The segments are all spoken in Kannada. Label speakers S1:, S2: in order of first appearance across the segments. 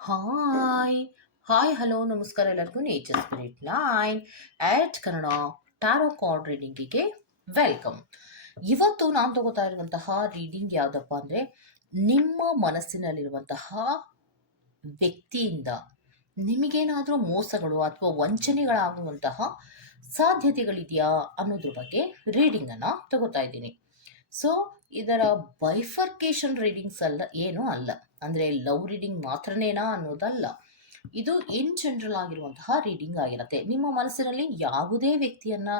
S1: ಹಾಯ್ ಹಾಯ್ ಹಲೋ ನಮಸ್ಕಾರ ಎಲ್ಲರಿಗೂ nature spirit line at Kannada tarot card ರೀಡಿಂಗಿಗೆ welcome ಇವತ್ತು ನಾನು ತಗೋತಾ ಇರುವಂತಹ ರೀಡಿಂಗ್ ಯಾವುದಪ್ಪ ಅಂದರೆ ನಿಮ್ಮ ಮನಸ್ಸಿನಲ್ಲಿರುವಂತಹ ವ್ಯಕ್ತಿಯಿಂದ ನಿಮಗೇನಾದರೂ ಮೋಸಗಳು ಅಥವಾ ವಂಚನೆಗಳಾಗುವಂತಹ ಸಾಧ್ಯತೆಗಳಿದೆಯಾ ಅನ್ನೋದ್ರ ಬಗ್ಗೆ ರೀಡಿಂಗನ್ನು ತಗೋತಾ ಇದ್ದೀನಿ. ಸೊ ಇದರ ಬೈಫರ್ಕೇಶನ್ ರೀಡಿಂಗ್ಸ್ ಅಲ್ಲ, ಏನೂ ಅಲ್ಲ. ಅಂದರೆ ಲವ್ ರೀಡಿಂಗ್ ಮಾತ್ರನೇನಾ ಅನ್ನೋದಲ್ಲ. ಇದು ಇನ್ ಜನರಲ್ ಆಗಿರುವಂತಹ ರೀಡಿಂಗ್ ಆಗಿರುತ್ತೆ. ನಿಮ್ಮ ಮನಸ್ಸಿನಲ್ಲಿ ಯಾವುದೇ ವ್ಯಕ್ತಿಯನ್ನ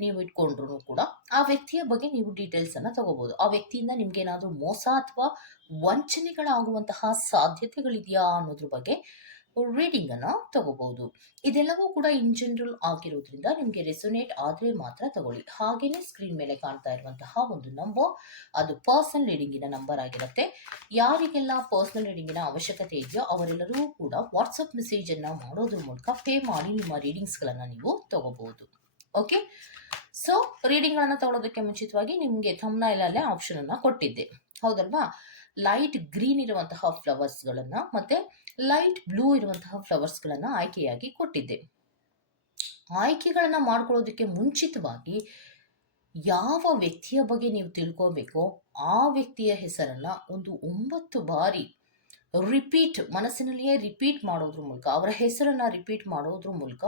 S1: ನೀವು ಇಟ್ಕೊಂಡ್ರು ಕೂಡ ಆ ವ್ಯಕ್ತಿಯ ಬಗ್ಗೆ ನೀವು ಡೀಟೇಲ್ಸ್ ಅನ್ನ ತಗೋಬಹುದು ಆ ವ್ಯಕ್ತಿಯಿಂದ ನಿಮ್ಗೆ ಏನಾದರೂ ಮೋಸ ಅಥವಾ ವಂಚನೆಗಳಾಗುವಂತಹ ಸಾಧ್ಯತೆಗಳಿದೆಯಾ ಅನ್ನೋದ್ರ ಬಗ್ಗೆ ರೀಡಿಂಗ್ ಅನ್ನ ತಗೋಬಹುದು. ಇದೆಲ್ಲವೂ ಕೂಡ ಇನ್ ಜನರಲ್ ಆಗಿರೋದ್ರಿಂದ ನಿಮಗೆ ರೆಸೊನೇಟ್ ಆದ್ರೆ ಮಾತ್ರ ತಗೊಳ್ಳಿ. ಹಾಗೇನೆ ಸ್ಕ್ರೀನ್ ಮೇಲೆ ಕಾಣ್ತಾ ಇರುವಂತಹ ಒಂದು ನಂಬರ್ ಅದು ಪರ್ಸನಲ್ ರೀಡಿಂಗಿನ ನಂಬರ್ ಆಗಿರುತ್ತೆ. ಯಾರಿಗೆಲ್ಲ ಪರ್ಸನಲ್ ರೀಡಿಂಗಿನ ಅವಶ್ಯಕತೆ ಇದೆಯೋ ಅವರೆಲ್ಲರೂ ಕೂಡ ವಾಟ್ಸಪ್ ಮೆಸೇಜ್ ಅನ್ನ ಮಾಡೋದ್ರ ಮೂಲಕ ಪೇ ಮಾಡಿ ನಿಮ್ಮ ರೀಡಿಂಗ್ಸ್ಗಳನ್ನು ನೀವು ತಗೋಬಹುದು. ಓಕೆ ಸೊ ರೀಡಿಂಗ್ಗಳನ್ನು ತಗೊಳ್ಳೋದಕ್ಕೆ ಮುಂಚಿತವಾಗಿ ನಿಮಗೆ ಆಪ್ಷನ್ ಅನ್ನ ಕೊಟ್ಟಿದ್ದೆ. ಹೌದಲ್ವಾ? ಲೈಟ್ ಗ್ರೀನ್ ಇರುವಂತಹ ಫ್ಲವರ್ಸ್ಗಳನ್ನು ಮತ್ತೆ ಲೈಟ್ ಬ್ಲೂ ಇರುವಂತಹ ಫ್ಲವರ್ಸ್ಗಳನ್ನು ಆಯ್ಕೆಯಾಗಿ ಕೊಟ್ಟಿದ್ದೆ. ಆಯ್ಕೆಗಳನ್ನು ಮಾಡ್ಕೊಳ್ಳೋದಕ್ಕೆ ಮುಂಚಿತವಾಗಿ ಯಾವ ವ್ಯಕ್ತಿಯ ಬಗ್ಗೆ ನೀವು ತಿಳ್ಕೋಬೇಕೋ ಆ ವ್ಯಕ್ತಿಯ ಹೆಸರನ್ನ ಒಂದು ಒಂಬತ್ತು ಬಾರಿ ರಿಪೀಟ್ ಮನಸ್ಸಿನಲ್ಲಿಯೇ ರಿಪೀಟ್ ಮಾಡೋದ್ರ ಮೂಲಕ, ಅವರ ಹೆಸರನ್ನ ರಿಪೀಟ್ ಮಾಡೋದ್ರ ಮೂಲಕ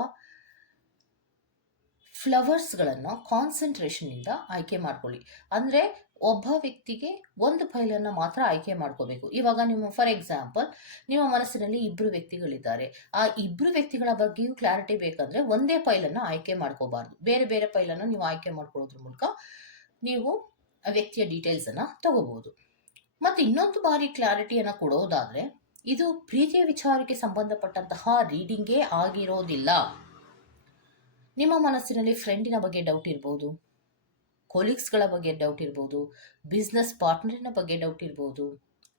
S1: ಫ್ಲವರ್ಸ್ಗಳನ್ನು ಕಾನ್ಸಂಟ್ರೇಷನ್ನಿಂದ ಆಯ್ಕೆ ಮಾಡ್ಕೊಳ್ಳಿ. ಅಂದರೆ ಒಬ್ಬ ವ್ಯಕ್ತಿಗೆ ಒಂದು ಫೈಲನ್ನು ಮಾತ್ರ ಆಯ್ಕೆ ಮಾಡ್ಕೋಬೇಕು. ಇವಾಗ ನಿಮ್ಮ ಫಾರ್ ಎಕ್ಸಾಂಪಲ್ ನಿಮ್ಮ ಮನಸ್ಸಿನಲ್ಲಿ ಇಬ್ಬರು ವ್ಯಕ್ತಿಗಳಿದ್ದಾರೆ. ಆ ಇಬ್ಬರು ವ್ಯಕ್ತಿಗಳ ಬಗ್ಗೆಯೂ ಕ್ಲಾರಿಟಿ ಬೇಕಂದ್ರೆ ಒಂದೇ ಫೈಲನ್ನು ಆಯ್ಕೆ ಮಾಡ್ಕೋಬಾರ್ದು. ಬೇರೆ ಬೇರೆ ಫೈಲನ್ನು ನೀವು ಆಯ್ಕೆ ಮಾಡ್ಕೊಳ್ಳೋದ್ರ ಮೂಲಕ ನೀವು ಆ ವ್ಯಕ್ತಿಯ ಡೀಟೇಲ್ಸನ್ನು ತಗೋಬಹುದು ಮತ್ತು ಇನ್ನೊಂದು ಬಾರಿ ಕ್ಲಾರಿಟಿಯನ್ನು ಕೊಡೋದಾದರೆ ಇದು ಪ್ರೀತಿಯ ವಿಚಾರಕ್ಕೆ ಸಂಬಂಧಪಟ್ಟಂತಹ ರೀಡಿಂಗೇ ಆಗಿರೋದಿಲ್ಲ. ನಿಮ್ಮ ಮನಸ್ಸಿನಲ್ಲಿ ಫ್ರೆಂಡಿನ ಬಗ್ಗೆ ಡೌಟ್ ಇರ್ಬೋದು ಕೊಲೀಗ್ಸ್ಗಳ ಬಗ್ಗೆ ಡೌಟ್ ಇರ್ಬೋದು ಬಿಸ್ನೆಸ್ ಪಾರ್ಟ್ನರಿನ ಬಗ್ಗೆ ಡೌಟ್ ಇರ್ಬೋದು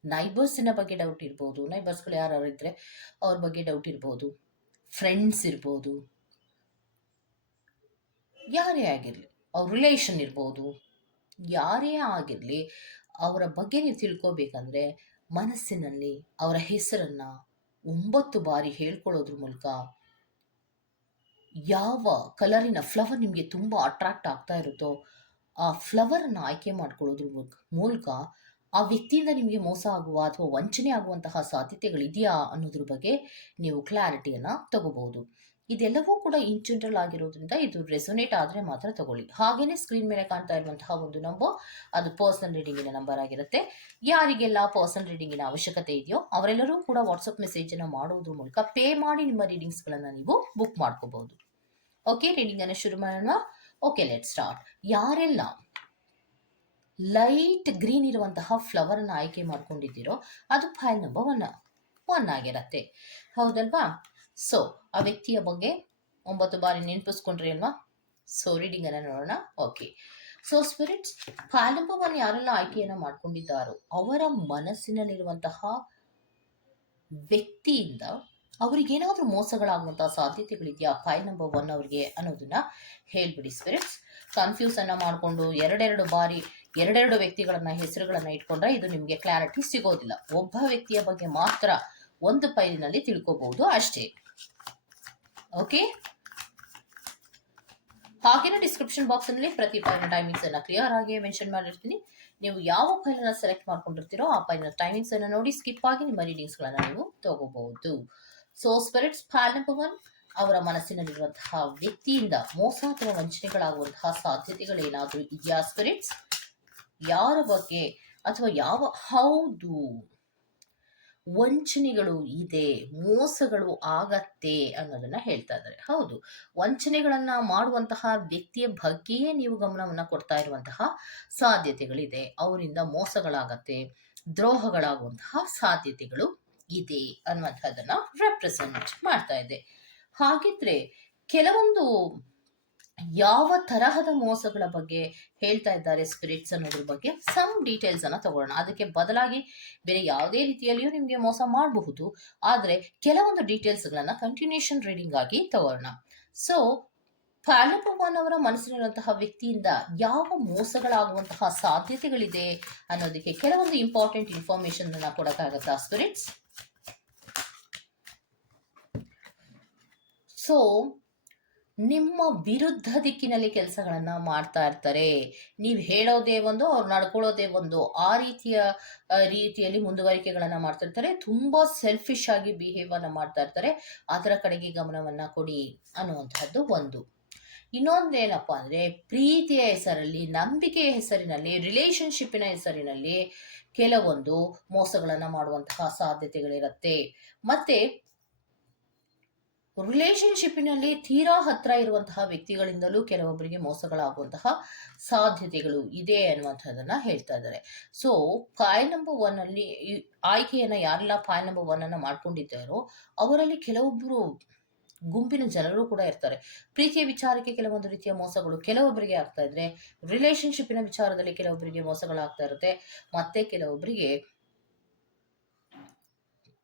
S1: ನೈಬರ್ಸಿನ ಬಗ್ಗೆ ಡೌಟ್ ಇರ್ಬೋದು ನೈಬರ್ಸ್ಗಳು ಯಾರು ಇದ್ದರೆ ಅವ್ರ ಬಗ್ಗೆ ಡೌಟ್ ಇರ್ಬೋದು ಫ್ರೆಂಡ್ಸ್ ಇರ್ಬೋದು, ಯಾರೇ ಆಗಿರಲಿ, ಅವ್ರ ರಿಲೇಷನ್ ಇರ್ಬೋದು, ಯಾರೇ ಆಗಿರಲಿ ಅವರ ಬಗ್ಗೆ ನೀವು ತಿಳ್ಕೊಬೇಕಂದ್ರೆ ಮನಸ್ಸಿನಲ್ಲಿ ಅವರ ಹೆಸರನ್ನು ಒಂಬತ್ತು ಬಾರಿ ಹೇಳ್ಕೊಳ್ಳೋದ್ರ ಮೂಲಕ ಯಾವ ಕಲರಿನ ಫ್ಲವರ್ ನಿಮಗೆ ತುಂಬ ಅಟ್ರಾಕ್ಟ್ ಆಗ್ತಾ ಇರುತ್ತೋ, ಆ ಫ್ಲವರನ್ನು ಆಯ್ಕೆ ಮಾಡ್ಕೊಳ್ಳೋದ್ರ ಮೂಲಕ- ಆ ವ್ಯಕ್ತಿಯಿಂದ ನಿಮಗೆ ಮೋಸ ಆಗುವ ಅಥವಾ ವಂಚನೆ ಆಗುವಂತಹ ಸಾಧ್ಯತೆಗಳಿದೆಯಾ ಅನ್ನೋದ್ರ ಬಗ್ಗೆ ನೀವು ಕ್ಲಾರಿಟಿಯನ್ನು ತಗೋಬಹುದು. ಇದೆಲ್ಲವೂ ಕೂಡ ಇನ್ ಜನರಲ್ ಆಗಿರೋದ್ರಿಂದ ಇದು ರೆಸೊನೇಟ್ ಆದರೆ ಮಾತ್ರ ತಗೊಳ್ಳಿ. ಹಾಗೇನೆ ಸ್ಕ್ರೀನ್ ಮೇಲೆ ಕಾಣ್ತಾ ಇರುವಂತಹ ಒಂದು ನಂಬರ್ ಅದು ಪರ್ಸನಲ್ ರೀಡಿಂಗಿನ ನಂಬರ್ ಆಗಿರುತ್ತೆ. ಯಾರಿಗೆಲ್ಲ ಪರ್ಸನಲ್ ರೀಡಿಂಗಿನ ಅವಶ್ಯಕತೆ ಇದೆಯೋ ಅವರೆಲ್ಲರೂ ಕೂಡ ವಾಟ್ಸಪ್ ಮೆಸೇಜನ್ನು ಮಾಡೋದ್ರ ಮೂಲಕ ಪೇ ಮಾಡಿ ನಿಮ್ಮ ರೀಡಿಂಗ್ಸ್ಗಳನ್ನು ನೀವು ಬುಕ್ ಮಾಡ್ಕೋಬಹುದು ಓಕೆ ರೀಡಿಂಗ್ ಅನ್ನು ಶುರು ಮಾಡೋಣ. ಓಕೆ ಲೆಟ್ ಸ್ಟಾರ್ಟ್ ಯಾರೆಲ್ಲ ಲೈಟ್ ಗ್ರೀನ್ ಇರುವಂತಹ ಫ್ಲವರ್ ಅನ್ನು ಆಯ್ಕೆ ಮಾಡ್ಕೊಂಡಿದ್ದೀರೋ ಅದು ಫೈಲ್ ನಂಬರ್ ಒನ್ ಒನ್ ಆಗಿರತ್ತೆ. ಹೌದಲ್ವಾ? ಸೊ ಆ ವ್ಯಕ್ತಿಯ ಬಗ್ಗೆ ಒಂಬತ್ತು ಬಾರಿ ನೆನಪಿಸ್ಕೊಂಡ್ರಿ ಅಲ್ವಾ? ಸೊ ರೀಡಿಂಗ್ ಅನ್ನ ನೋಡೋಣ. ಓಕೆ ಸೊ ಸ್ಪಿರಿಟ್ಸ್ ಫಾಲಂಬವನ್ನು ಯಾರೆಲ್ಲ ಆಯ್ಕೆಯನ್ನು ಮಾಡ್ಕೊಂಡಿದ್ದಾರೋ, ಅವರ ಮನಸ್ಸಿನಲ್ಲಿರುವಂತಹ ವ್ಯಕ್ತಿಯಿಂದ ಅವರಿಗೇನಾದರೂ ಮೋಸಗಳಾಗುವಂತಹ ಸಾಧ್ಯತೆಗಳಿದೆಯಾ? ಫೈಲ್ ನಂಬರ್ ಒನ್ ಅವರಿಗೆ ಅನ್ನೋದನ್ನ ಹೇಳ್ಬಿಡಿ ಸ್ಪಿರಿಟ್ಸ್ ಕನ್ಫ್ಯೂಸ್ ಅನ್ನ ಮಾಡಿಕೊಂಡು ಎರಡೆರಡು ಬಾರಿ ಎರಡೆರಡು ವ್ಯಕ್ತಿಗಳನ್ನ, ಹೆಸರುಗಳನ್ನ ಇಟ್ಕೊಂಡ್ರೆ ಇದು ನಿಮಗೆ ಕ್ಲಾರಿಟಿ ಸಿಗೋದಿಲ್ಲ. ಒಬ್ಬ ವ್ಯಕ್ತಿಯ ಬಗ್ಗೆ ಮಾತ್ರ ಒಂದು ಫೈಲಿನಲ್ಲಿ ತಿಳ್ಕೋಬಹುದು ಅಷ್ಟೇ. ಓಕೆ ಹಾಗೇನೆ ಡಿಸ್ಕ್ರಿಪ್ಷನ್ ಬಾಕ್ಸ್ನಲ್ಲಿ ಪ್ರತಿ ಫೈಲ್ ಟೈಮಿಂಗ್ಸ್ ಅನ್ನ ಕ್ಲಿಯರ್ ಆಗಿ ಮೆನ್ಷನ್ ಮಾಡಿರ್ತೀನಿ. ನೀವು ಯಾವ ಫೈಲ್ ಅನ್ನ ಸೆಲೆಕ್ಟ್ ಮಾಡ್ಕೊಂಡಿರ್ತೀರೋ ಆ ಫೈಲ್ ಟೈಮಿಂಗ್ಸ್ ಅನ್ನ ನೋಡಿ ಸ್ಕಿಪ್ ಆಗಿ ನಿಮ್ಮ ರೀಡಿಂಗ್ಸ್ ಗಳನ್ನ ನೀವು ತಗೋಬಹುದು. So spirits pile number one ಅವರ ಮನಸ್ಸಿನಲ್ಲಿರುವಂತಹ ವ್ಯಕ್ತಿಯಿಂದ ಮೋಸ ಅಥವಾ ವಂಚನೆಗಳಾಗುವಂತಹ ಸಾಧ್ಯತೆಗಳೇನಾದರೂ ಇದೆಯಾ ಸ್ಪಿರಿಟ್ಸ್ ಯಾರ ಬಗ್ಗೆ ಅಥವಾ ಯಾವ ಹೌದು ವಂಚನೆಗಳು ಇದೆ, ಮೋಸಗಳು ಆಗತ್ತೆ ಅನ್ನೋದನ್ನ ಹೇಳ್ತಾ ಇದ್ದಾರೆ. ಹೌದು, ವಂಚನೆಗಳನ್ನ ಮಾಡುವಂತಹ ವ್ಯಕ್ತಿಯ ಬಗ್ಗೆಯೇ ನೀವು ಗಮನವನ್ನ ಕೊಡ್ತಾ ಇರುವಂತಹ ಸಾಧ್ಯತೆಗಳಿದೆ. ಅವರಿಂದ ಮೋಸಗಳಾಗತ್ತೆ, ದ್ರೋಹಗಳಾಗುವಂತಹ ಸಾಧ್ಯತೆಗಳು ಇದೆ ಅನ್ನುವಂಥದ್ದನ್ನ ರೆಪ್ರೆಸೆಂಟ್ ಮಾಡ್ತಾ ಇದೆ. ಹಾಗಿದ್ರೆ ಕೆಲವೊಂದು ಯಾವ ತರಹದ ಮೋಸಗಳ ಬಗ್ಗೆ ಹೇಳ್ತಾ ಇದ್ದಾರೆ ಸ್ಪಿರಿಟ್ಸ್ ಅನ್ನೋದ್ರ ಬಗ್ಗೆ ಸಮ್ ಡೀಟೇಲ್ಸ್ ಅನ್ನ ತಗೊಳ್ಳೋಣ ಅದಕ್ಕೆ ಬದಲಾಗಿ ಬೇರೆ ಯಾವುದೇ ರೀತಿಯಲ್ಲಿಯೂ ನಿಮಗೆ ಮೋಸ ಮಾಡಬಹುದು. ಆದರೆ ಕೆಲವೊಂದು ಡೀಟೇಲ್ಸ್ಗಳನ್ನ ಕಂಟಿನ್ಯೂಷನ್ ರೀಡಿಂಗ್ ಆಗಿ ತಗೊಳ್ಳೋಣ ಸೊ ಫಾಲೋಪವಾನ್ ಅವರ ಮನಸ್ಸಿನಲ್ಲಿರುವಂತಹ ವ್ಯಕ್ತಿಯಿಂದ ಯಾವ ಮೋಸಗಳಾಗುವಂತಹ ಸಾಧ್ಯತೆಗಳಿದೆ ಅನ್ನೋದಕ್ಕೆ ಕೆಲವೊಂದು ಇಂಪಾರ್ಟೆಂಟ್ ಇನ್ಫಾರ್ಮೇಶನ್ ಅನ್ನ ಕೊಡಕ್ಕಾಗತ್ತಾ ಸ್ಪಿರಿಟ್ಸ್ ಸೊ ನಿಮ್ಮ ವಿರುದ್ಧ ದಿಕ್ಕಿನಲ್ಲಿ ಕೆಲಸಗಳನ್ನ ಮಾಡ್ತಾ ಇರ್ತಾರೆ. ನೀವು ಹೇಳೋದೇ ಒಂದು, ಅವ್ರು ನಡ್ಕೊಳ್ಳೋದೇ ಒಂದು. ಆ ರೀತಿಯ ರೀತಿಯಲ್ಲಿ ಮುಂದುವರಿಕೆಗಳನ್ನ ಮಾಡ್ತಿರ್ತಾರೆ ತುಂಬಾ ಸೆಲ್ಫಿಶ್ ಆಗಿ ಬಿಹೇವ್ ಅನ್ನ ಮಾಡ್ತಾ ಇರ್ತಾರೆ. ಅದರ ಕಡೆಗೆ ಗಮನವನ್ನ ಕೊಡಿ ಅನ್ನುವಂತಹದ್ದು ಒಂದು. ಇನ್ನೊಂದೇನಪ್ಪ ಅಂದ್ರೆ, ಪ್ರೀತಿಯ ಹೆಸರಲ್ಲಿ ನಂಬಿಕೆಯ ಹೆಸರಿನಲ್ಲಿ ರಿಲೇಶನ್ಶಿಪ್ಪಿನ ಹೆಸರಿನಲ್ಲಿ ಕೆಲವೊಂದು ಮೋಸಗಳನ್ನ ಮಾಡುವಂತಹ ಸಾಧ್ಯತೆಗಳಿರುತ್ತೆ. ಮತ್ತೆ ರಿಲೇಶನ್ಶಿಪ್ಪಿನಲ್ಲಿ ತೀರಾ ಹತ್ರ ಇರುವಂತಹ ವ್ಯಕ್ತಿಗಳಿಂದಲೂ ಕೆಲವೊಬ್ಬರಿಗೆ ಮೋಸಗಳಾಗುವಂತಹ ಸಾಧ್ಯತೆಗಳು ಇದೆ ಅನ್ನುವಂಥದ್ದನ್ನ ಹೇಳ್ತಾ ಇದ್ದಾರೆ. ಸೊ ಪಾಯ್ ನಂಬರ್ ಒನ್ ಅಲ್ಲಿ ಆಯ್ಕೆಯನ್ನ ಯಾರೆಲ್ಲ ಪಾಯ್ ನಂಬರ್ ಒನ್ ಅನ್ನ ಮಾಡ್ಕೊಂಡಿದ್ದಾರೋ, ಅವರಲ್ಲಿ ಕೆಲವೊಬ್ಬರು ಗುಂಪಿನ ಜನರು ಕೂಡ ಇರ್ತಾರೆ. ಪ್ರೀತಿಯ ವಿಚಾರಕ್ಕೆ ಕೆಲವೊಂದು ರೀತಿಯ ಮೋಸಗಳು ಕೆಲವೊಬ್ಬರಿಗೆ ಆಗ್ತಾ ಇದ್ರೆ ರಿಲೇಶನ್ಶಿಪ್ಪಿನ ವಿಚಾರದಲ್ಲಿ ಕೆಲವೊಬ್ಬರಿಗೆ ಮೋಸಗಳಾಗ್ತಾ ಇರುತ್ತೆ. ಮತ್ತೆ ಕೆಲವೊಬ್ಬರಿಗೆ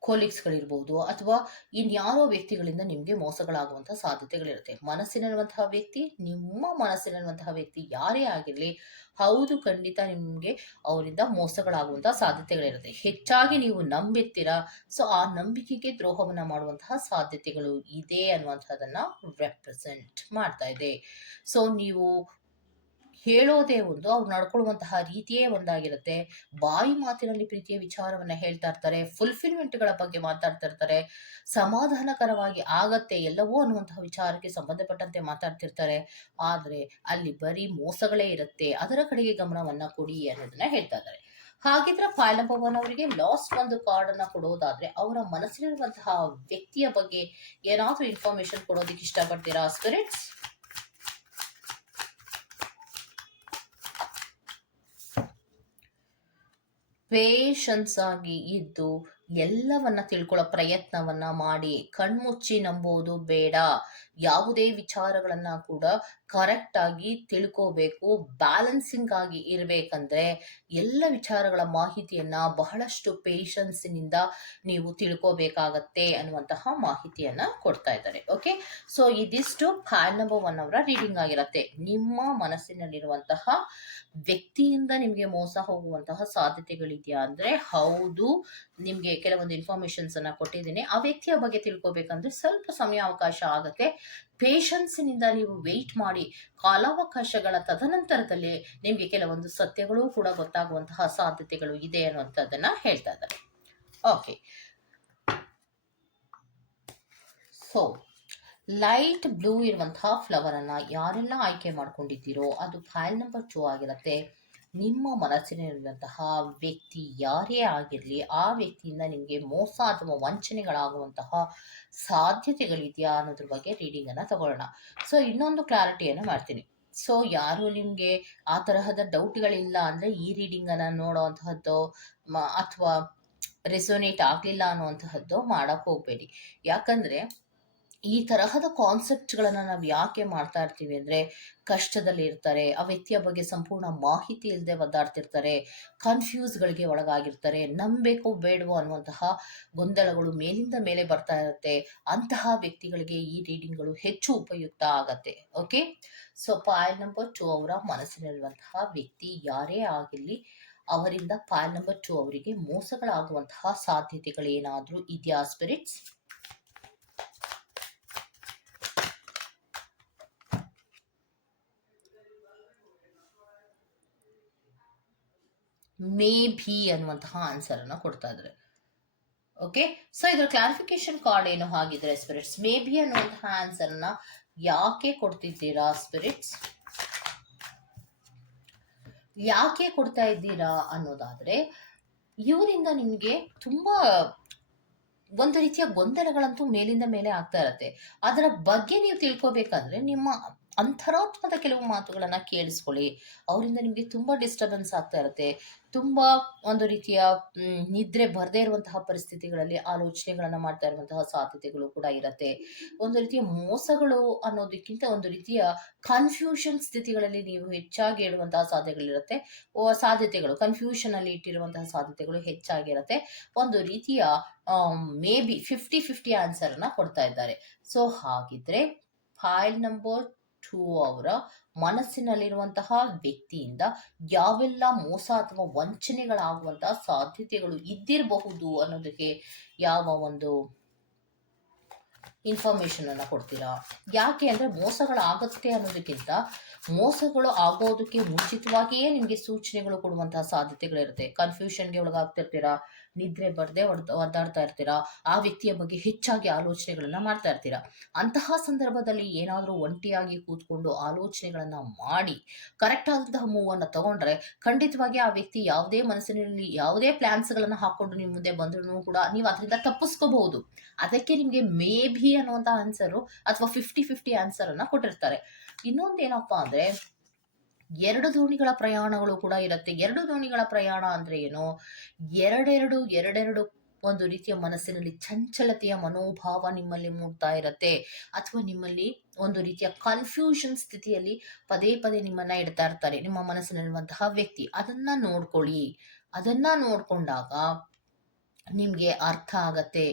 S1: ಕೊಲೀಗ್ಸ್ಗಳಿರ್ಬೋದು ಅಥವಾ ಇನ್ಯಾರೋ ವ್ಯಕ್ತಿಗಳಿಂದ ನಿಮಗೆ ಮೋಸಗಳಾಗುವಂತಹ ಸಾಧ್ಯತೆಗಳಿರುತ್ತೆ. ಮನಸ್ಸಿನಲ್ಲಿರುವಂತಹ ವ್ಯಕ್ತಿ, ನಿಮ್ಮ ಮನಸ್ಸಿನಲ್ಲಿರುವಂತಹ ವ್ಯಕ್ತಿ ಯಾರೇ ಆಗಿರಲಿ, ಹೌದು ಖಂಡಿತ ನಿಮಗೆ ಅವರಿಂದ ಮೋಸಗಳಾಗುವಂತಹ ಸಾಧ್ಯತೆಗಳಿರುತ್ತೆ. ಹೆಚ್ಚಾಗಿ ನೀವು ನಂಬಿರ್ತೀರಾ? ಸೊ ಆ ನಂಬಿಕೆಗೆ ದ್ರೋಹವನ್ನ ಮಾಡುವಂತಹ ಸಾಧ್ಯತೆಗಳು ಇದೆ ಅನ್ನುವಂಥದ್ದನ್ನ ರೆಪ್ರೆಸೆಂಟ್ ಮಾಡ್ತಾ ಇದೆ. ಸೊ ನೀವು ಹೇಳೋದೇ ಒಂದು, ಅವ್ರು ನಡ್ಕೊಳ್ಳುವಂತಹ ರೀತಿಯೇ ಒಂದಾಗಿರುತ್ತೆ. ಬಾಯಿ ಮಾತಿನಲ್ಲಿ ಪ್ರೀತಿಯ ವಿಚಾರವನ್ನ ಹೇಳ್ತಾ ಇರ್ತಾರೆ ಫುಲ್ಫಿಲ್ಮೆಂಟ್ಗಳ ಬಗ್ಗೆ ಮಾತಾಡ್ತಾ ಇರ್ತಾರೆ, ಸಮಾಧಾನಕರವಾಗಿ ಆಗತ್ತೆ ಎಲ್ಲವೂ ಅನ್ನುವಂತಹ ವಿಚಾರಕ್ಕೆ ಸಂಬಂಧಪಟ್ಟಂತೆ ಮಾತಾಡ್ತಿರ್ತಾರೆ. ಆದ್ರೆ ಅಲ್ಲಿ ಬರೀ ಮೋಸಗಳೇ ಇರುತ್ತೆ, ಅದರ ಕಡೆಗೆ ಗಮನವನ್ನ ಕೊಡಿ ಅನ್ನೋದನ್ನ ಹೇಳ್ತಾ ಇದ್ದಾರೆ. ಹಾಗಿದ್ರೆ ಫೈಲ್ ನಂಬರ್ ಒನ್ ಅವರಿಗೆ ಲಾಸ್ಟ್ ಒಂದು ಕಾರ್ಡ್ ಅನ್ನ ಕೊಡೋದಾದ್ರೆ ಅವರ ಮನಸ್ಸಿನಲ್ಲಿರುವಂತಹ ವ್ಯಕ್ತಿಯ ಬಗ್ಗೆ ಏನಾದರೂ ಇನ್ಫಾರ್ಮೇಶನ್ ಕೊಡೋದಕ್ಕೆ ಇಷ್ಟಪಡ್ತೀರಾ? ಸ್ಪಿರಿಟ್ಸ್ ಪೇಷನ್ಸ್ ಆಗಿ ಇದ್ದು ಎಲ್ಲವನ್ನ ತಿಳ್ಕೊಳ್ಳೋ ಪ್ರಯತ್ನವನ್ನ ಮಾಡಿ ಕಣ್ಮುಚ್ಚಿ ನಂಬೋದು ಬೇಡ. ಯಾವುದೇ ವಿಚಾರಗಳನ್ನ ಕೂಡ ಕರೆಕ್ಟ್ ಆಗಿ ತಿಳ್ಕೋಬೇಕು ಬ್ಯಾಲೆನ್ಸಿಂಗ್ ಆಗಿ ಇರಬೇಕಂದ್ರೆ ಎಲ್ಲ ವಿಚಾರಗಳ ಮಾಹಿತಿಯನ್ನ ಬಹಳಷ್ಟು ಪೇಷನ್ಸ್ನಿಂದ ನೀವು ತಿಳ್ಕೋಬೇಕಾಗತ್ತೆ ಅನ್ನುವಂತಹ ಮಾಹಿತಿಯನ್ನ ಕೊಡ್ತಾ ಇದ್ದಾರೆ ಓಕೆ ಸೊ ಇದಿಷ್ಟು ಫ್ಯಾನ್ ನಂಬರ್ ಒನ್ ಅವರ ರೀಡಿಂಗ್ ಆಗಿರತ್ತೆ. ನಿಮ್ಮ ಮನಸ್ಸಿನಲ್ಲಿರುವಂತಹ ವ್ಯಕ್ತಿಯಿಂದ ನಿಮಗೆ ಮೋಸ ಹೋಗುವಂತಹ ಸಾಧ್ಯತೆಗಳಿದೆಯಾ ಅಂದ್ರೆ ಹೌದು, ನಿಮ್ಗೆ ಕೆಲವೊಂದು ಇನ್ಫಾರ್ಮೇಶನ್ಸ್ ಅನ್ನ ಕೊಟ್ಟಿದ್ದೀನಿ. ಆ ವ್ಯಕ್ತಿಯ ಬಗ್ಗೆ ತಿಳ್ಕೊಬೇಕಂದ್ರೆ ಸ್ವಲ್ಪ ಸಮಯ ಅವಕಾಶ ಆಗತ್ತೆ. ಪೇಷನ್ಸ್ನಿಂದ ನೀವು ವೆಯ್ಟ್ ಮಾಡಿ ಕಾಲಾವಕಾಶಗಳ ತದನಂತರದಲ್ಲಿ ನಿಮಗೆ ಕೆಲವೊಂದು ಸತ್ಯಗಳು ಕೂಡ ಗೊತ್ತಾಗುವಂತಹ ಸಾಧ್ಯತೆಗಳು ಇದೆ ಅನ್ನುವಂಥದ್ದನ್ನ ಹೇಳ್ತಾ ಇದ್ದಾರೆ. ಓಕೆ ಸೊ ಲೈಟ್ ಬ್ಲೂ ಇರುವಂತಹ ಫ್ಲವರ್ ಅನ್ನ ಯಾರೆಲ್ಲ ಆಯ್ಕೆ ಮಾಡ್ಕೊಂಡಿದ್ದೀರೋ ಅದು ಫೈಲ್ ನಂಬರ್ ಟೂ ಆಗಿರತ್ತೆ. ನಿಮ್ಮ ಮನಸ್ಸಿನಲ್ಲಿರುವಂತಹ ವ್ಯಕ್ತಿ ಯಾರೇ ಆಗಿರಲಿ, ಆ ವ್ಯಕ್ತಿಯಿಂದ ನಿಮಗೆ ಮೋಸ ಅಥವಾ ವಂಚನೆಗಳಾಗುವಂತಹ ಸಾಧ್ಯತೆಗಳಿದೆಯಾ ಅನ್ನೋದ್ರ ಬಗ್ಗೆ ರೀಡಿಂಗ್ ಅನ್ನ ತಗೊಳ್ಳೋಣ. ಸೊ ಇನ್ನೊಂದು ಕ್ಲಾರಿಟಿಯನ್ನು ಮಾಡ್ತೀನಿ. ಸೊ ಯಾರು ನಿಮಗೆ ಆ ತರಹದ ಡೌಟ್ಗಳಿಲ್ಲ ಅಂದ್ರೆ ಈ ರೀಡಿಂಗ್ ಅನ್ನ ನೋಡುವಂತಹದ್ದು ಅಥವಾ ರೆಸೋನೇಟ್ ಆಗ್ಲಿಲ್ಲ ಅನ್ನುವಂತಹದ್ದು ಮಾಡಕ್ ಹೋಗ್ಬೇಡಿ. ಯಾಕಂದ್ರೆ ಈ ತರಹದ ಕಾನ್ಸೆಪ್ಟ್ಗಳನ್ನು ನಾವು ಯಾಕೆ ಮಾಡ್ತಾ ಇರ್ತೀವಿ ಅಂದ್ರೆ ಕಷ್ಟದಲ್ಲಿ ಇರ್ತಾರೆ ಆ ವ್ಯಕ್ತಿಯ ಬಗ್ಗೆ ಸಂಪೂರ್ಣ ಮಾಹಿತಿ ಇಲ್ಲದೆ ಒದ್ದಾಡ್ತಿರ್ತಾರೆ ಕನ್ಫ್ಯೂಸ್ಗಳಿಗೆ ಒಳಗಾಗಿರ್ತಾರೆ, ನಂಬೇಕೋ ಬೇಡವೋ ಅನ್ನುವಂತಹ ಗೊಂದಲಗಳು ಮೇಲಿಂದ ಮೇಲೆ ಬರ್ತಾ ಇರುತ್ತೆ. ಅಂತಹ ವ್ಯಕ್ತಿಗಳಿಗೆ ಈ ರೀಡಿಂಗ್ಗಳು ಹೆಚ್ಚು ಉಪಯುಕ್ತ ಆಗತ್ತೆ okay so pile number two ಅವರ ಮನಸ್ಸಿನಲ್ಲಿರುವಂತಹ ವ್ಯಕ್ತಿ ಯಾರೇ ಆಗಿರಲಿ, ಅವರಿಂದ ಪಾಯಲ್ ನಂಬರ್ ಟು ಅವರಿಗೆ ಮೋಸಗಳಾಗುವಂತಹ ಸಾಧ್ಯತೆಗಳೇನಾದರೂ ಇದೆಯಾ ಸ್ಪಿರಿಟ್ಸ್ ಮೇ ಬಿ ಅನ್ನುವಂತಹ ಆನ್ಸರ್ ಅನ್ನ ಕೊಡ್ತಾ ಇದ್ದಾರೆ ಓಕೆ ಸೊ ಇದರ ಕ್ಲಾರಿಫಿಕೇಶನ್ ಕಾರ್ಡ್ ಏನು ಹಾಗಿದ್ರೆ ಸ್ಪಿರಿಟ್ಸ್ ಮೇ ಬಿ ಅನ್ನುವಂತಹ ಆನ್ಸರ್ ಅನ್ನ ಯಾಕೆ ಕೊಡ್ತಿದ್ದೀರಾ ಸ್ಪಿರಿಟ್ಸ್ ಯಾಕೆ ಕೊಡ್ತಾ ಇದ್ದೀರಾ ಅನ್ನೋದಾದ್ರೆ, ಇವರಿಂದ ನಿಮಗೆ ತುಂಬಾ ಒಂದು ರೀತಿಯ ಗೊಂದಲಗಳಂತೂ ಮೇಲಿಂದ ಮೇಲೆ ಆಗ್ತಾ ಇರತ್ತೆ. ಅದರ ಬಗ್ಗೆ ನೀವು ತಿಳ್ಕೊಬೇಕಾದ್ರೆ ನಿಮ್ಮ ಅಂತರಾತ್ಮದ ಕೆಲವು ಮಾತುಗಳನ್ನು ಕೇಳಿಸ್ಕೊಳ್ಳಿ. ಅವರಿಂದ ನಿಮಗೆ ತುಂಬಾ ಡಿಸ್ಟರ್ಬೆನ್ಸ್ ಆಗ್ತಾ ಇರುತ್ತೆ. ತುಂಬಾ ಒಂದು ರೀತಿಯ ನಿದ್ರೆ ಬರದೇ ಇರುವಂತಹ ಪರಿಸ್ಥಿತಿಗಳಲ್ಲಿ ಆಲೋಚನೆಗಳನ್ನು ಮಾಡ್ತಾ ಇರುವಂತಹ ಸಾಧ್ಯತೆಗಳು ಕೂಡ ಇರುತ್ತೆ. ಒಂದು ರೀತಿಯ ಮೋಸಗಳು ಅನ್ನೋದಕ್ಕಿಂತ ಒಂದು ರೀತಿಯ ಕನ್ಫ್ಯೂಷನ್ ಸ್ಥಿತಿಗಳಲ್ಲಿ ನೀವು ಹೆಚ್ಚಾಗಿ ಹೇಳುವಂತಹ ಸಾಧ್ಯತೆಗಳಿರುತ್ತೆ ಸಾಧ್ಯತೆಗಳು ಕನ್ಫ್ಯೂಷನ್ ಅಲ್ಲಿ ಇಟ್ಟಿರುವಂತಹ ಸಾಧ್ಯತೆಗಳು ಹೆಚ್ಚಾಗಿರುತ್ತೆ ಒಂದು ರೀತಿಯ maybe fifty fifty answer ಅನ್ನ ಕೊಡ್ತಾ ಇದ್ದಾರೆ. ಸೊ ಹಾಗಿದ್ರೆ ಫೈಲ್ ನಂಬರ್ ಟೂ ಅವರ ಮನಸ್ಸಿನಲ್ಲಿರುವಂತಹ ವ್ಯಕ್ತಿಯಿಂದ ಯಾವೆಲ್ಲ ಮೋಸ ಅಥವಾ ವಂಚನೆಗಳಾಗುವಂತಹ ಸಾಧ್ಯತೆಗಳು ಇದ್ದಿರಬಹುದು ಅನ್ನೋದಕ್ಕೆ ಯಾವ ಒಂದು ಇನ್ಫಾರ್ಮೇಶನ್ ಅನ್ನ ಕೊಡ್ತೀರಾ? ಯಾಕೆ ಅಂದ್ರೆ ಮೋಸಗಳಾಗುತ್ತೆ ಅನ್ನೋದಕ್ಕಿಂತ ಮೋಸಗಳು ಆಗೋದಕ್ಕೆ ಮುಂಚಿತವಾಗಿಯೇ ನಿಮಗೆ ಸೂಚನೆಗಳು ಕೊಡುವಂತಹ ಸಾಧ್ಯತೆಗಳಿರುತ್ತೆ. ಕನ್ಫ್ಯೂಷನ್ಗೆ ಒಳಗಾಗ್ತಿರ್ತೀರಾ? ನಿದ್ರೆ ಬರದೆ ಒದ್ದಾಡ್ತಾ ಇರ್ತೀರಾ? ಆ ವ್ಯಕ್ತಿಯ ಬಗ್ಗೆ ಹೆಚ್ಚಾಗಿ ಆಲೋಚನೆಗಳನ್ನ ಮಾಡ್ತಾ ಇರ್ತೀರಾ? ಅಂತಹ ಸಂದರ್ಭದಲ್ಲಿ ಏನಾದರೂ ಒಂಟಿಯಾಗಿ ಕೂತ್ಕೊಂಡು ಆಲೋಚನೆಗಳನ್ನ ಮಾಡಿ ಕರೆಕ್ಟ್ ಆದಂತಹ ಮೂವ್ ಅನ್ನ ತಗೊಂಡ್ರೆ ಖಂಡಿತವಾಗಿ ಆ ವ್ಯಕ್ತಿ ಯಾವುದೇ ಮನಸ್ಸಿನಲ್ಲಿ ಯಾವುದೇ ಪ್ಲ್ಯಾನ್ಸ್ಗಳನ್ನು ಹಾಕೊಂಡು ನಿಮ್ಮ ಮುಂದೆ ಬಂದ್ರು ಕೂಡ ನೀವು ಅದರಿಂದ ತಪ್ಪಿಸ್ಕೋಬಹುದು. ಅದಕ್ಕೆ ನಿಮಗೆ ಮೇ ಬಿ ಅನ್ನುವಂಥ ಆನ್ಸರು ಅಥವಾ ಫಿಫ್ಟಿ ಫಿಫ್ಟಿ ಆನ್ಸರ್ ಅನ್ನ ಕೊಟ್ಟಿರ್ತಾರೆ. ಇನ್ನೊಂದು ಏನಪ್ಪಾ ಅಂದ್ರೆ ಎರಡು ದೋಣಿಗಳ ಪ್ರಯಾಣಗಳು ಕೂಡ ಇರುತ್ತೆ. ಎರಡು ದೋಣಿಗಳ ಪ್ರಯಾಣ ಅಂದ್ರೆ ಏನು? ಎರಡೆರಡು ಎರಡೆರಡು ಒಂದು ರೀತಿಯ ಮನಸ್ಸಿನಲ್ಲಿ ಚಂಚಲತೆಯ ಮನೋಭಾವ ನಿಮ್ಮಲ್ಲಿ ಮೂಡ್ತಾ ಇರುತ್ತೆ. ಅಥವಾ ನಿಮ್ಮಲ್ಲಿ ಒಂದು ರೀತಿಯ ಕನ್ಫ್ಯೂಷನ್ ಸ್ಥಿತಿಯಲ್ಲಿ ಪದೇ ಪದೇ ನಿಮ್ಮನ್ನ ಇಡ್ತಾ ಇರ್ತಾರೆ. ನಿಮ್ಮ ಮನಸ್ಸಿನಲ್ಲಿರುವಂತಹ ವ್ಯಕ್ತಿ. ಅದನ್ನ ನೋಡ್ಕೊಳ್ಳಿ. ಅದನ್ನ ನೋಡ್ಕೊಂಡಾಗ ನಿಮಗೆ ಅರ್ಥ ಆಗತ್ತೆ.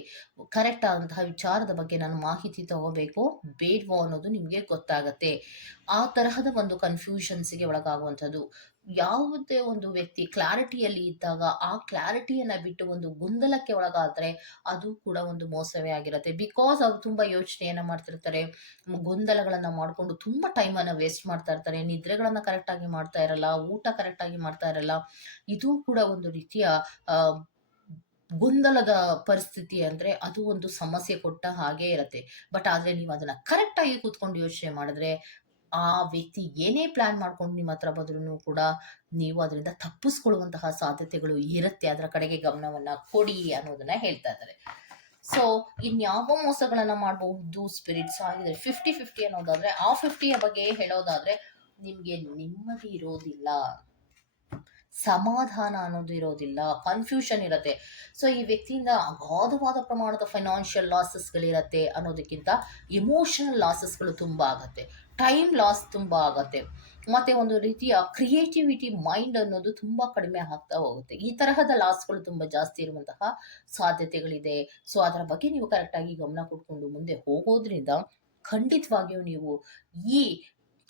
S1: ಕರೆಕ್ಟ್ ಆದಂತಹ ವಿಚಾರದ ಬಗ್ಗೆ ನಾನು ಮಾಹಿತಿ ತಗೋಬೇಕು, ಬೇಡವೋ ಅನ್ನೋದು ನಿಮಗೆ ಗೊತ್ತಾಗತ್ತೆ. ಆ ತರಹದ ಒಂದು ಕನ್ಫ್ಯೂಷನ್ಸ್ಗೆ ಒಳಗಾಗುವಂಥದ್ದು. ಯಾವುದೇ ಒಂದು ವ್ಯಕ್ತಿ ಕ್ಲಾರಿಟಿಯಲ್ಲಿ ಇದ್ದಾಗ ಆ ಕ್ಲಾರಿಟಿಯನ್ನು ಬಿಟ್ಟು ಒಂದು ಗೊಂದಲಕ್ಕೆ ಒಳಗಾದರೆ ಅದು ಕೂಡ ಒಂದು ಮೋಸವೇ ಆಗಿರುತ್ತೆ. ಬಿಕಾಸ್ ಅವ್ರು ತುಂಬಾ ಯೋಚನೆಯನ್ನ ಮಾಡ್ತಿರ್ತಾರೆ, ಗೊಂದಲಗಳನ್ನು ಮಾಡಿಕೊಂಡು ತುಂಬಾ ಟೈಮನ್ನ ವೇಸ್ಟ್ ಮಾಡ್ತಾ ಇರ್ತಾರೆ, ನಿದ್ರೆಗಳನ್ನು ಕರೆಕ್ಟಾಗಿ ಮಾಡ್ತಾ ಇರಲ್ಲ, ಊಟ ಕರೆಕ್ಟಾಗಿ ಮಾಡ್ತಾ ಇರಲ್ಲ, ಇದು ಕೂಡ ಒಂದು ರೀತಿಯ ಗೊಂದಲದ ಪರಿಸ್ಥಿತಿ ಅಂದ್ರೆ ಅದು ಒಂದು ಸಮಸ್ಯೆ ಕೊಟ್ಟ ಹಾಗೆ ಇರುತ್ತೆ. ಬಟ್ ಆದ್ರೆ ನೀವು ಅದನ್ನ ಕರೆಕ್ಟ್ ಆಗಿ ಕೂತ್ಕೊಂಡು ಯೋಚನೆ ಮಾಡಿದ್ರೆ ಆ ವ್ಯಕ್ತಿ ಏನೇ ಪ್ಲಾನ್ ಮಾಡ್ಕೊಂಡು ನಿಮ್ಮ ಹತ್ರ ಬಂದ್ರೂ ಕೂಡ ನೀವು ಅದರಿಂದ ತಪ್ಪಿಸ್ಕೊಳ್ಳುವಂತಹ ಸಾಧ್ಯತೆಗಳು ಇರುತ್ತೆ. ಅದರ ಕಡೆಗೆ ಗಮನವನ್ನ ಕೊಡಿ ಅನ್ನೋದನ್ನ ಹೇಳ್ತಾ ಇದ್ದಾರೆ. ಸೊ ಇನ್ಯಾವ ಮೋಸಗಳನ್ನ ಮಾಡಬಹುದು ಸ್ಪಿರಿಟ್ಸ್ ಆಗಿದೆ ಫಿಫ್ಟಿ ಫಿಫ್ಟಿ ಅನ್ನೋದಾದ್ರೆ ಆ ಫಿಫ್ಟಿಯ ಬಗ್ಗೆ ಹೇಳೋದಾದ್ರೆ ನಿಮ್ಗೆ ನೆಮ್ಮದಿ ಇರೋದಿಲ್ಲ. ಸಮಾಧಾನ ಅನ್ನೋದು ಇರೋದಿಲ್ಲ ಕನ್ಫ್ಯೂಷನ್ ಇರುತ್ತೆ. ಸೊ ಈ ವ್ಯಕ್ತಿಯಿಂದ ಅಗಾಧವಾದ ಪ್ರಮಾಣದ ಫೈನಾನ್ಷಿಯಲ್ ಲಾಸಸ್ಗಳಿರತ್ತೆ ಅನ್ನೋದಕ್ಕಿಂತ ಇಮೋಷನಲ್ ಲಾಸಸ್ಗಳು ತುಂಬ ಆಗತ್ತೆ. ಟೈಮ್ ಲಾಸ್ ತುಂಬ ಆಗುತ್ತೆ. ಮತ್ತೆ ಒಂದು ರೀತಿಯ ಕ್ರಿಯೇಟಿವಿಟಿ ಮೈಂಡ್ ಅನ್ನೋದು ತುಂಬ ಕಡಿಮೆ ಆಗ್ತಾ ಹೋಗುತ್ತೆ. ಈ ತರಹದ ಲಾಸ್ಗಳು ತುಂಬ ಜಾಸ್ತಿ ಇರುವಂತಹ ಸಾಧ್ಯತೆಗಳಿದೆ. ಸೊ ಅದರ ಬಗ್ಗೆ ನೀವು ಕರೆಕ್ಟಾಗಿ ಗಮನ ಕೊಟ್ಕೊಂಡು ಮುಂದೆ ಹೋಗೋದ್ರಿಂದ ಖಂಡಿತವಾಗಿಯೂ ನೀವು ಈ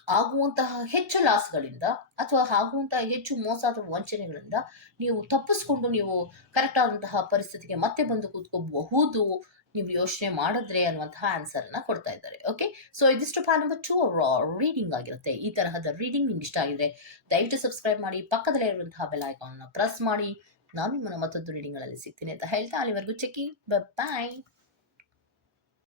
S1: ಆಗುವಂತಹ ಹೆಚ್ಚು ಲಾಸ್ಗಳಿಂದ ಅಥವಾ ಆಗುವಂತಹ ಹೆಚ್ಚು ಮೋಸ ಅಥವಾ ವಂಚನೆಗಳಿಂದ ನೀವು ತಪ್ಪಿಸ್ಕೊಂಡು ನೀವು ಕರೆಕ್ಟ್ ಆದಂತಹ ಪರಿಸ್ಥಿತಿಗೆ ಮತ್ತೆ ಬಂದು ಕೂತ್ಕೋಬಹುದು ನೀವು ಯೋಚನೆ ಮಾಡಿದ್ರೆ ಅನ್ನುವಂತಹ ಆನ್ಸರ್ ಅನ್ನ ಕೊಡ್ತಾ ಇದ್ದಾರೆ. ಓಕೆ ಸೊ ಇದಿಷ್ಟು ಪಾರ್ಟ್ ನಂಬರ್ ಟೂ ರೀಡಿಂಗ್ ಆಗಿರುತ್ತೆ. ಈ ತರಹದ ರೀಡಿಂಗ್ ನಿಮ್ಗೆ ಇಷ್ಟ ಆಗಿದ್ರೆ ದಯವಿಟ್ಟು ಸಬ್ಸ್ಕ್ರೈಬ್ ಮಾಡಿ, ಪಕ್ಕದಲ್ಲೇ ಇರುವಂತಹ ಬೆಲ್ ಐಕಾನ್ ಪ್ರೆಸ್ ಮಾಡಿ. ನಾನು ನಿಮ್ಮನ್ನು ಮತ್ತೊಂದು ರೀಡಿಂಗ್ಗಳಲ್ಲಿ ಸಿಗ್ತೀನಿ ಅಂತ ಹೇಳ್ತಾ ಅಲ್ಲಿವರೆಗೂ ಚೆಕ್ಕಿ ಬಾಯ್